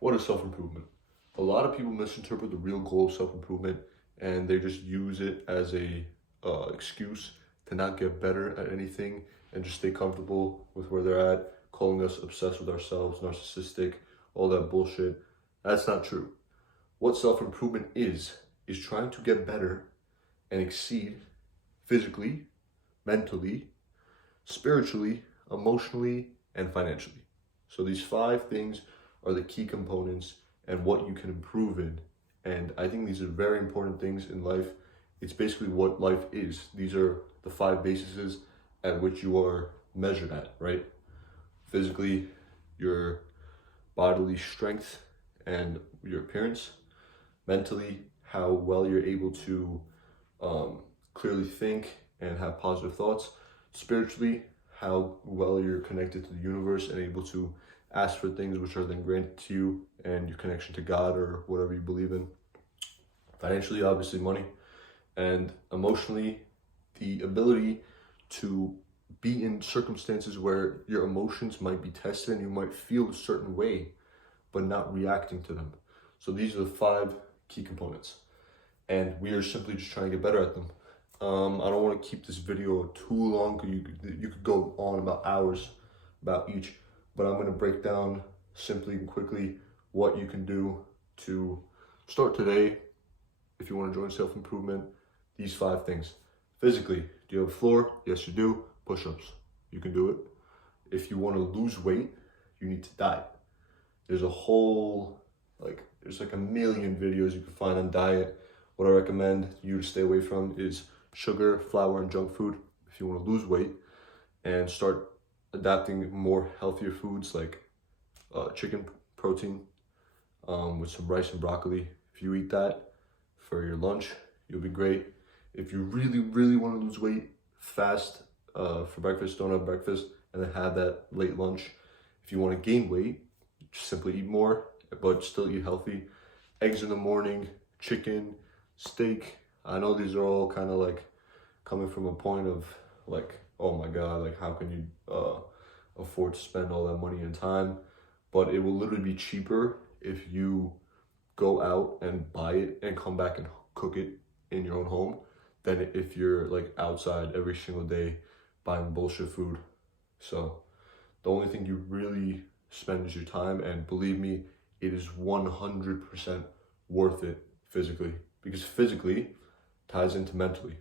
What is self-improvement? A lot of people misinterpret the real goal of self-improvement and they just use it as a excuse to not get better at anything and just stay comfortable with where they're at, calling us obsessed with ourselves, narcissistic, all that bullshit. That's not true. What self-improvement is trying to get better and exceed physically, mentally, spiritually, emotionally, and financially. So these five things are the key components and what you can improve in. And I think these are very important things in life. It's basically what life is. These are the five bases at which you are measured at, right? Physically, your bodily strength and your appearance. Mentally, how well you're able to clearly think and have positive thoughts. Spiritually, how well you're connected to the universe and able to ask for things which are then granted to you, and your connection to God or whatever you believe in. Financially, obviously, money. And emotionally, the ability to be in circumstances where your emotions might be tested and you might feel a certain way, but not reacting to them. So these are the five key components. And we are simply just trying to get better at them. I don't want to keep this video too long because you could go on about hours about each, but I'm going to break down simply and quickly what you can do to start today if you want to join self-improvement. These five things. Physically, do you have a floor? Yes, you do. Push-ups. You can do it. If you want to lose weight, you need to diet. There's a whole, there's like a million videos you can find on diet. What I recommend you to stay away from is sugar, flour, and junk food if you want to lose weight and start adapting more healthier foods like chicken protein with some rice and broccoli. If you eat that for your lunch, you'll be great. If you really, really want to lose weight, fast for breakfast, don't have breakfast, and then have that late lunch. If you want to gain weight, just simply eat more, but still eat healthy. Eggs in the morning, chicken, steak. I know these are all kind of like coming from a point of like, oh my God, like how can you afford to spend all that money and time? But it will literally be cheaper if you go out and buy it and come back and cook it in your own home than if you're like outside every single day buying bullshit food. So the only thing you really spend is your time, and believe me, it is 100% worth it physically, because physically ties into mentally.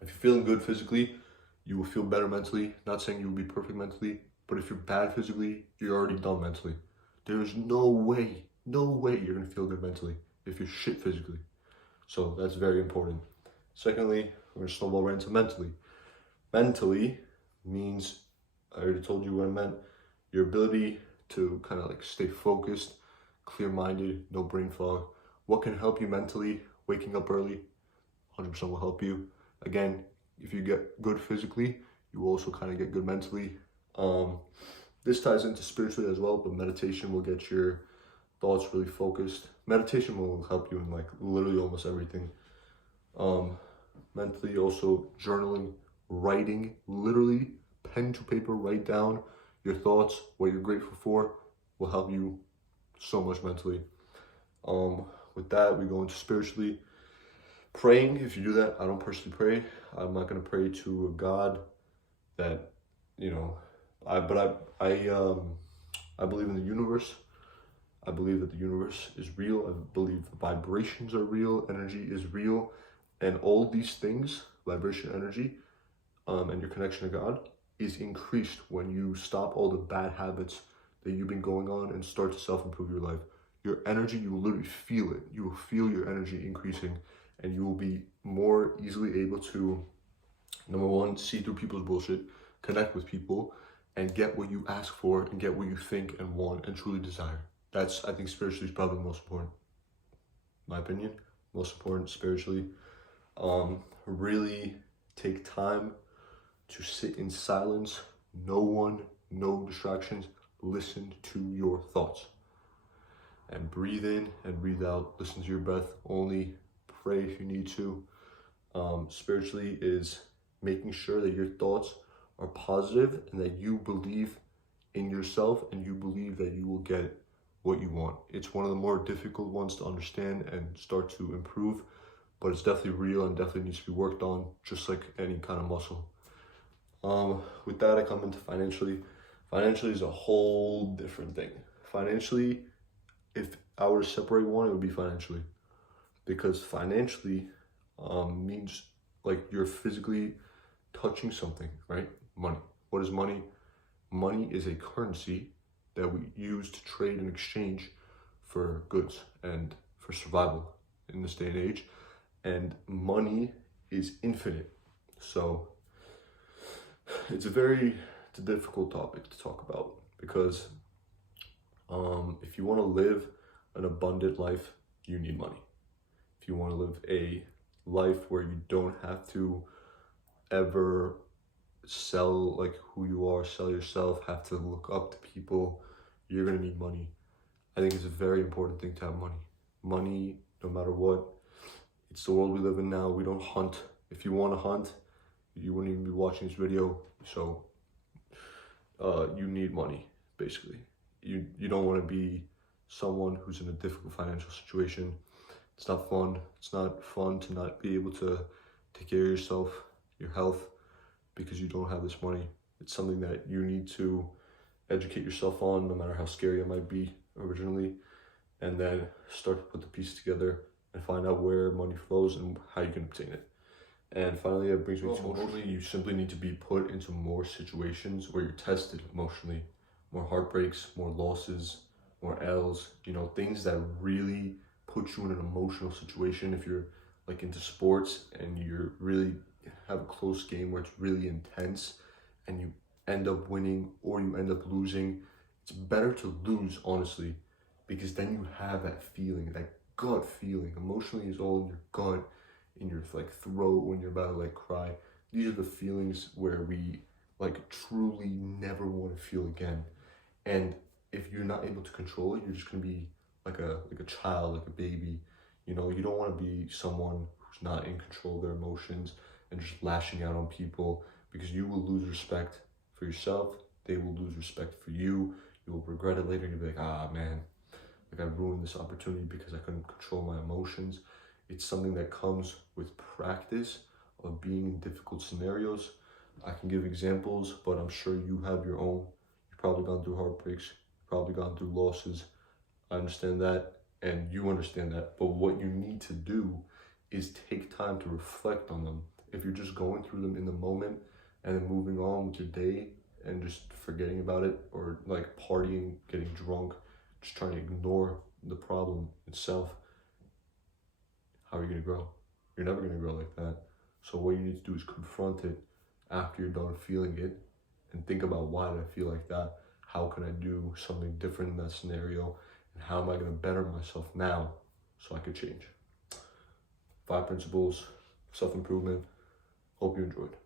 If you're feeling good physically, you will feel better mentally. Not saying you'll be perfect mentally, but if you're bad physically, you're already done mentally. There's no way you're gonna feel good mentally if you're shit physically. So that's very important. Secondly, we're gonna snowball right into mentally. Mentally means, I already told you what I meant, your ability to kind of like stay focused, clear-minded, no brain fog. What can help you mentally? Waking up early, 100% will help you. Again, if you get good physically, you will also kind of get good mentally. This ties into spiritually as well, but meditation will get your thoughts really focused. Meditation will help you in like literally almost everything. Mentally, also journaling, writing, literally pen to paper, write down your thoughts, what you're grateful for, will help you so much mentally. With that, we go into spiritually. Praying, if you do that, I don't personally pray. I'm not gonna pray to a God that, I believe in the universe. I believe that the universe is real. I believe the vibrations are real, energy is real, and all these things, vibration, energy, and your connection to God is increased when you stop all the bad habits that you've been going on and start to self-improve your life. Your energy, you will literally feel it. You will feel your energy increasing, and you will be more easily able to, number one, see through people's bullshit, connect with people, and get what you ask for and get what you think and want and truly desire. That's, I think, spiritually is probably the most important. My opinion, most important spiritually. Really take time to sit in silence, no one, no distractions, listen to your thoughts. And breathe in and breathe out, listen to your breath, only pray if you need to. Spiritually is making sure that your thoughts are positive and that you believe in yourself and you believe that you will get what you want. It's one of the more difficult ones to understand and start to improve, but it's definitely real and definitely needs to be worked on, just like any kind of muscle. With that, I come into financially. Financially is a whole different thing. Financially, if I were to separate one, it would be financially, because financially means like you're physically touching something, right? Money. What is money? Money is a currency that we use to trade and exchange for goods and for survival in this day and age. And money is infinite. So it's a difficult topic to talk about, because if you want to live an abundant life, you need money. If you want to live a life where you don't have to ever sell like who you are, sell yourself, have to look up to people, you're gonna need money. I think it's a very important thing to have money. Money, no matter what. It's the world we live in now. We don't hunt. If you want to hunt, you wouldn't even be watching this video. So you need money, basically. You don't want to be someone who's in a difficult financial situation. It's not fun. It's not fun to not be able to take care of yourself, your health, because you don't have this money. It's something that you need to educate yourself on, no matter how scary it might be originally, and then start to put the pieces together and find out where money flows and how you can obtain it. And finally, it brings me to emotionally. You simply need to be put into more situations where you're tested emotionally, more heartbreaks, more losses, more L's, things that really put you in an emotional situation. If you're like into sports and you're really have a close game where it's really intense and you end up winning or you end up losing, it's better to lose, honestly, because then you have that feeling, that gut feeling. Emotionally is all in your gut, in your like throat when you're about to like cry. These are the feelings where we like truly never want to feel again. And if you're not able to control it, you're just gonna be like a child, like a baby. You don't want to be someone who's not in control of their emotions and just lashing out on people, because you will lose respect for yourself. They will lose respect for you. You will regret it later. You'll be like, man, like I ruined this opportunity because I couldn't control my emotions. It's something that comes with practice of being in difficult scenarios. I can give examples, but I'm sure you have your own. You've probably gone through heartbreaks, you've probably gone through losses. I understand that, and you understand that. But what you need to do is take time to reflect on them. If you're just going through them in the moment and then moving on with your day and just forgetting about it, or like partying, getting drunk, just trying to ignore the problem itself, how are you going to grow? You're never going to grow like that. So what you need to do is confront it after you're done feeling it and think about, why did I feel like that? How can I do something different in that scenario? And how am I going to better myself now so I could change? 5 principles, self-improvement. Hope you enjoyed.